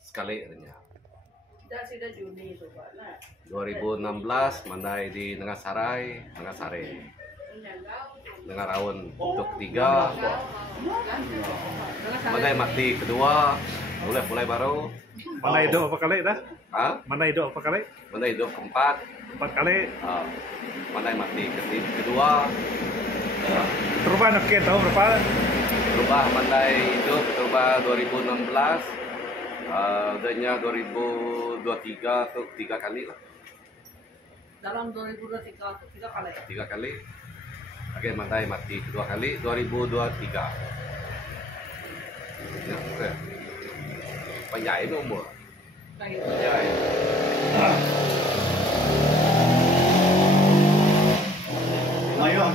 sekali katanya. Sudah Juni itu Pak. Nah, 2016 mandai di Nengasarai, Nengaraun untuk ketiga, mandai mati kedua, mulai baru. Mana hidup apa kali dah? Hah? Mana hidup apa kali? Mandai hidup keempat, 4 kali. mandai mati kedua. Berubah nak tahu berapa? Berubah mandai hidup berubah 2016. Udahnya 2023 tuh 3 kali lah. dalam 2023 3 kali. 3 kali. Oke, mandai mati 2 kali 2023. Ya, oke. Panjang umur. Kayak gitu. Panjang. Ngayon ang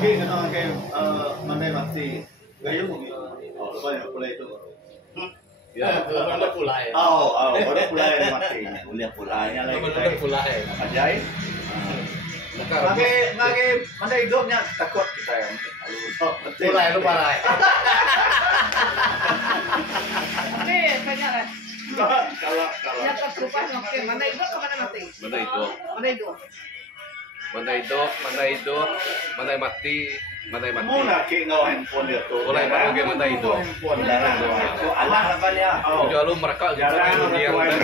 mandai mati. Gayung mo. Lupa na pula itu. Ya, Mana pulai? Baru pulai mati. Uliah pulai. Mana pulai? Ajay. Ngage mandai hidupnya takut kita yang. Pulai lu parai. Oke, banyak lah. Kalau Yang terberubah oke, mana hidup ke mana mati? Mandai hidup. Mana hidup? Mandai mati. muna ki ngaw handphone dia tu. Mulai baru ke mandai hidup. Handphone darah. So alah apa dia? Udah lu mereka gitu dia udah.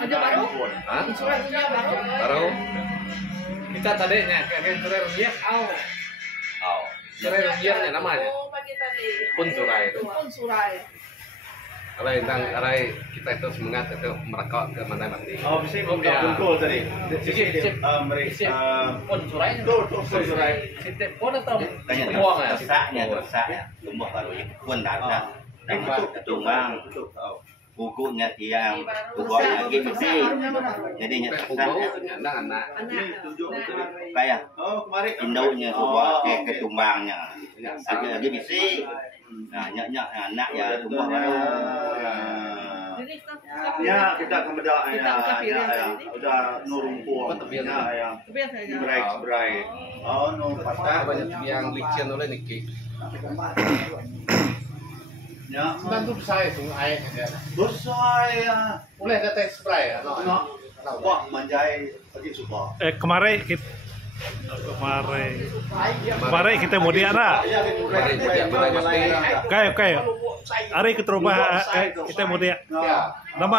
Ada baru? Hah? Surat dunia baru? Baru? Kita tadinya kayak cerai rumiak. Cerai rumiaknya namanya. Oh, pagi tadi. Pun surai itu. Pun surai. Arai kita itu semangat itu mereka ke mandai mati. Bisa kumpul tadi. Sip. Pun surai. Tuh surai. Sip pun atau Kanya buang ya. resaknya tumbuh baru itu pun ada dan ketumbang bukunya tiang bukuan lagi mesti jadi nyata Anak-anak. kayak Kemarin indaunya sebuah ketumbangnya lagi mesti nah nyak anak ya tumbuh baru Jadi ya kita kemudian ya udah nurumpung ya break no pasal Banyak yang licin oleh Niki. ya Bantu saya tuh air ya. besar ya Boleh ada tes spray ya. wah manjai pergi coba Kemarin kita mau dia ada. Kayak. Hari kita rubah kita mau dia. Nama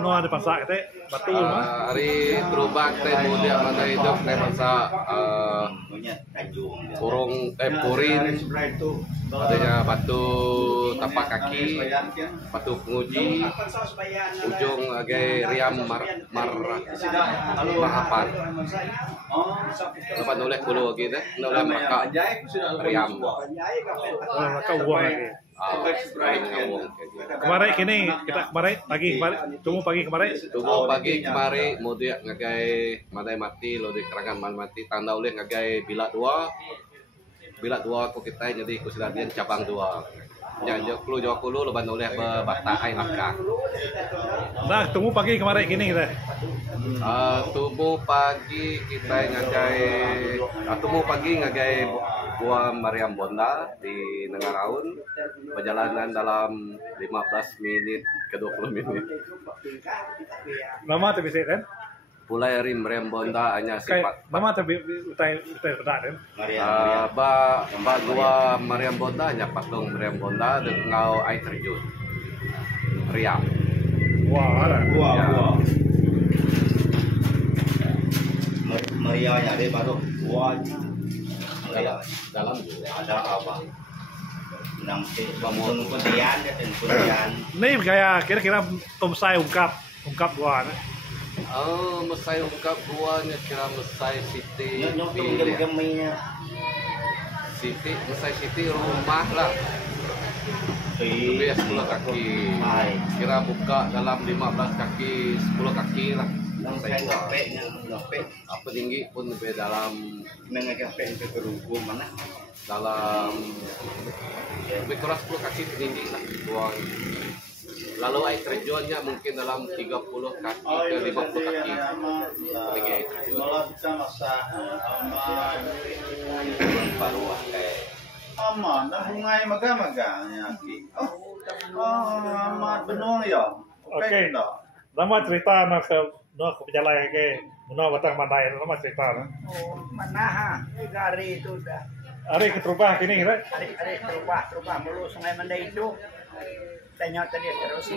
benua di pasar kita batu. Hari berubah kita mulia mana hidup kita masa punya Tanjung purin adanya batu tapak kaki, batu penguji, ujung agai riam marapan. Lepas noleh kulo lagi deh, noleh mereka riam. Mereka buang lagi. Kemarin tunggu pagi kemarin mau dia ngagai mandai mati lo di kerangan mandai mati tanda oleh ngagai bilat dua aku kita jadi kusiladian cabang 2 jangan jauh leban oleh bata ai makan. Nah tunggu pagi kemarin kita tubuh pagi kita ngagai buah Mariam Bonda di Nengaraun, perjalanan dalam 15 menit ke 20 menit. nama tapi saya kan Pulai dari Mariam Bonda hanya sifat nama tapi utai pedak kan ba dua Mariam Bonda hanya patung Mariam Bonda dengan air terjun riam. wah Marianya ada baru wah Dalam juga ada apa nanti bangun kuntian dan kuntian ini kayak kira-kira Tomsai ungkap gua Mesai ungkap duanya kira Mesai City Mesai City rumah lah lebih 10 kaki kira buka dalam 15 kaki 10 kaki lah apa tinggi pun lebih dalam dalam lebih kurang 10 kaki tinggi lah buang. Lalu air terjunnya mungkin dalam 30 kaki ke 50 kaki tinggi air terjun. aman dah bungai maga-maga ya ki amat benuang ya Oke. Nama cerita nak ke penjalai ke menua batang mandai nama cerita. Oh, mana hari itu dah. Hari keterubah kini kan? Hari terubah mulu sungai Mandai itu. Tanya tadi terus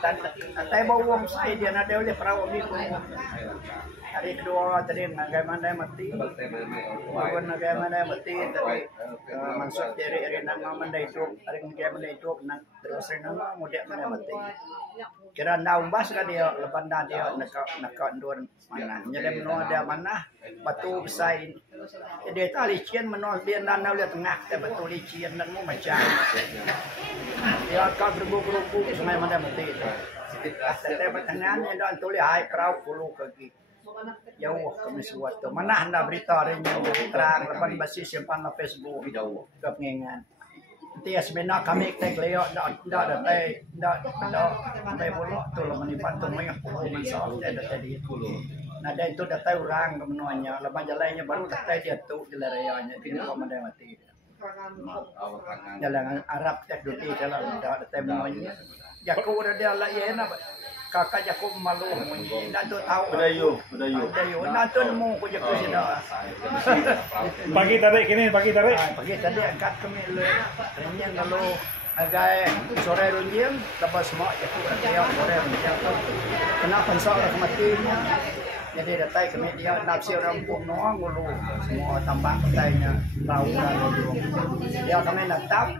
dan saya bawa saya dia ada oleh perahu itu. Hari kedua tadi nagai Mandai mati. Bawa nagai Mandai mati tadi masuk dari nama Mandai itu. Hari nagai Mandai itu terus nama muda Mandai mati. Kira umbas kan dia lepas dia nak duan mana. Jadi menua dia mana batu besar. Dia tali cian menua dia nanau dia tengah batu licin dan mau macam. Dia akan bergurau-gurau sungai Mandai mati itu. Saya bertanya dan tulis hai perahu puluh kaki. Jauh kami suatu. Mana anda berita hari ini terang lepas basis simpan di Facebook jauh kepengen. Nanti sebenarnya kami lewat dah sampai bolok tu lah menipan tu banyak puluh masalah ada tadi puluh. Nah dan itu data orang menuanya lepas jalannya baru data dia tu jalan rayanya ini Mandai mati. Jalan Arab tak dulu jalan data menuanya. Jaku dia lah ya nak kakak jaku malu munyi dan tu tahu. Bedayu. Nah tu nemu ku jaku sudah. Pagi tarik kini pagi tarik. Pagi tadi angkat kami le. Renyan lalu agak sore runjing lepas semua jaku dia sore runjing. Kenapa soal matinya? Jadi datai kami dia nafsi orang pun ngulu semua tambah katanya tahu kan dia kami natam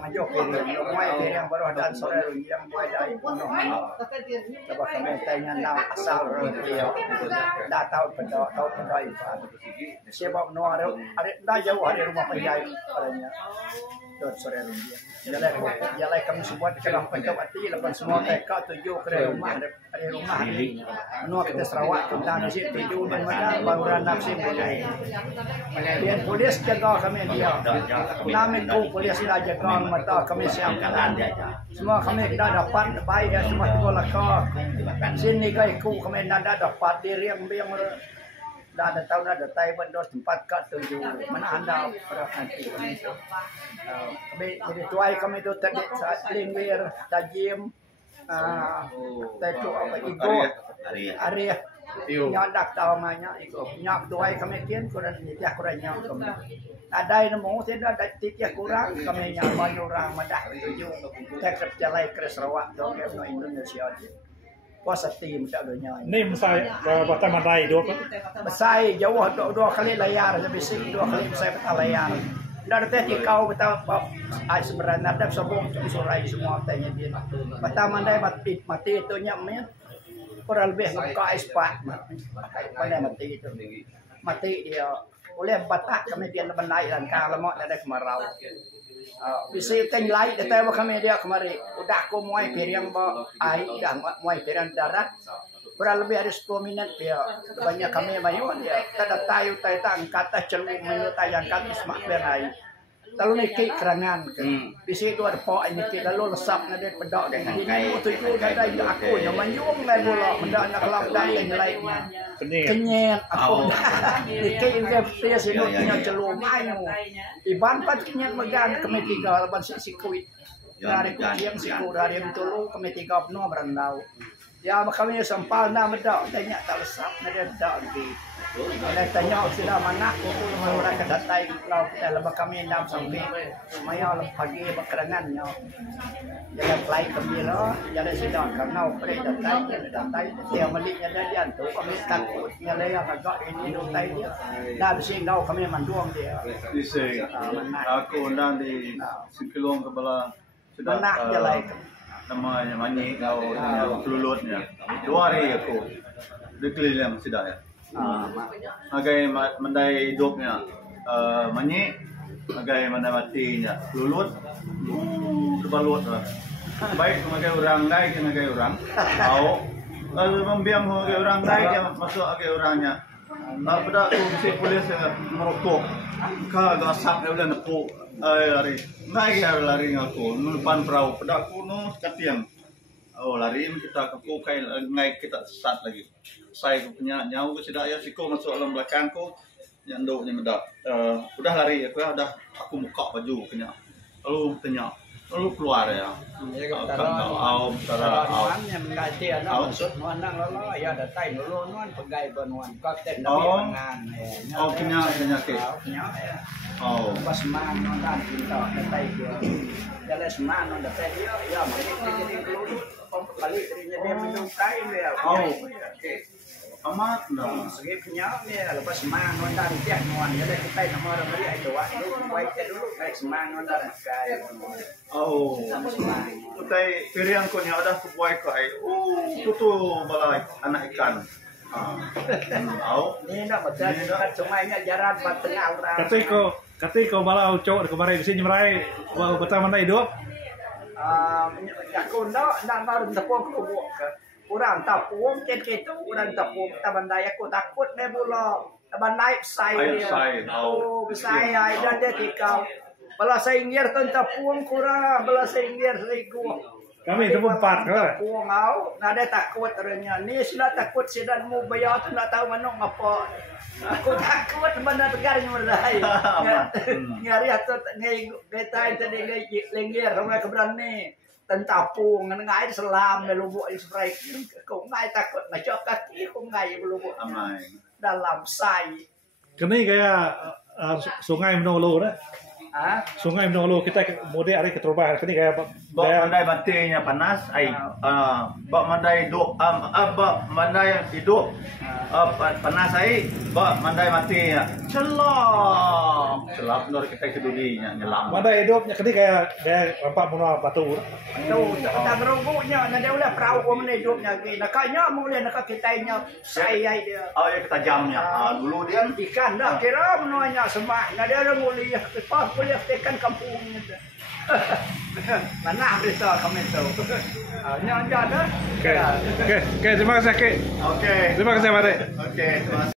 ajo kiri mulai kiri yang baru ada sore yang mulai dari penuh sebab kami tanya nam asal dia dah tahu pada ibadah sebab no ada dah jauh hari rumah penjahit padanya dot sore dia jalan kami sebut kelam pentawati lepas semua mereka tuju ke rumah ini no kita Sarawak kita nasi tidur dan mana baruran nafsi mulai. Kemudian polis jaga kami dia. Kami polis dah jaga mata kami siapkan. Semua kami dah dapat baik ya semua tu laka. Sini kai kami dah dapat diri yang dah ada tahun ada Taiwan dos tempat kat tuju. Mana anda pernah nanti kami itu. Kami jadi tuai kami tu tadi lingwir tajim. Tetu apa ego Arya nyak tahu mana ego nyak doai kami kian kurang tiap kurang nyak kami ada nemu tidak ada tiap kurang kami nyak banyak orang madah tujuh tekap jalan ke Sarawak tu ke Indonesia je puasa tim tak ada nyak Ni besar batang mandai dua kan? besar jauh dua kali layar jadi dua kali besar betul layar. Dah ada kau betul sebenarnya ada sobong surai semua tanya dia. Betul Mandai mati itu nyamnya kurang lebih muka ispat Mandai mati itu mati dia oleh batak kami dia bandai dan kalau ada kemarau. Bisa teng lain detail kami dia kemari udah aku muai piring air dah muai piring darat. Kurang lebih ada 10 minit dia banyak kami mayuan dia tak tayu tang kata celuk mayu tayang kat ismak berai lalu nikik kerangan bisi itu ada pok nikik lalu lesap nade pedak dengan ini tuju ada aku yang manjung lai bola mendak nak kelap dan lainnya kenyet aku nikik ini dia sino punya celuk mayu iban pat kenyet megang kami tiga leban sikuit dari kucing siku dari tulu kami tiga penuh berandau. Ya kami sampal na medak tanya tak lesap nade dak lagi. Oleh tanya sudah mana aku orang kedatai lau kita lebih kami ndam sampai maya pagi berkerangannya. Jalan play kami lo jalan sidang karena opere datai dia meliknya dan tu kami takut nyalaya agak ini datai dia. Dah singau kami manduang dia. Isi aku undang di Sikilong Kepala sudah jalan namanya Manyi kau kelulutnya 2 hari aku dikeliling sudah ya agai Mandai hidupnya Manyi agai Mandai matinya kelulut terbalut lah baik sebagai orang baik sebagai orang tahu lalu membiam sebagai orang baik yang masuk sebagai orangnya pada aku bisa polis merokok kagak sak dia udah nepuk lari naik lari ngaku depan perahu pedaku no katian lari kita ke kai naik kita sesat lagi saya punya nyawa sudah ya siko masuk dalam belakangku nyanduknya medak udah lari aku udah aku buka baju kena lalu tanya lalu keluar ya. Ya Kalau kalau tara au. yang mengganti anak Au. maksud nuan nang lolo ya datai dulu nuan pegai benuan kau tek Oh. nabi pangan ya. Oh, penyakit. Punya ya. Oh. Pas mang non dan kita datai dia. Jalan semang non datai dia ya mereka jadi dulu kali terinya dia minum kain ya. Oh. Amat nah. Segi punya ya lepas semang non dan tiap nuan jadi kita nama orang beri itu wak baik dulu baik semang non dan kai. Oh. Utai pirian ko niya ada kubuay ko ay tutu balay anak ikan. Au. Ini nak betul kan cumanya jaran tengah orang. Katiko malah cowok kemarin di sini merai betah mana hidup. Aku nak baru tepung kubuk ke. Orang tepung gitu orang tepung tabandai aku takut ne bula tabandai sai dia. Oh sai ai dan dia tikau. Bala saingir kan tepung kurang bala saingir rigu. Kami itu empat kan. Tepung au nada takut orangnya. Ni sila takut sidan mu bayar tu nak tahu mana ngapa. Aku takut mana tegar nyurai. Ngari atau ngai tai tadi ngai lengger orang keberani. Tentapung ngai selam melubuk spray kau ngai takut macam kaki kau ngai melubuk Amai. dalam sai. Kini kayak sungai Menolo dah. Ah, Sungai Menolo kita mode hari keterubah. Kini kayak Bak mandai matinya panas ai bak mandai hidup bak mandai hidup panas ai bak mandai matinya celap nur kita kedulinya nyelam. mana hidupnya kini kayak rampak munah batu. tu tak gerubuknya ada ulah perahu kau mana hidupnya ke. Nakanya mulai nak kitanya sai ai dia. Oh ya ketajamnya dulu dia Ikan dah kira menuanya semak. Nggak ada orang mulia. Kita kuliah tekan kampungnya. Mana berita kami tahu. Ini aja ada. Oke, terima kasih Ki. Oke. Terima kasih Mare. Oke, terima kasih.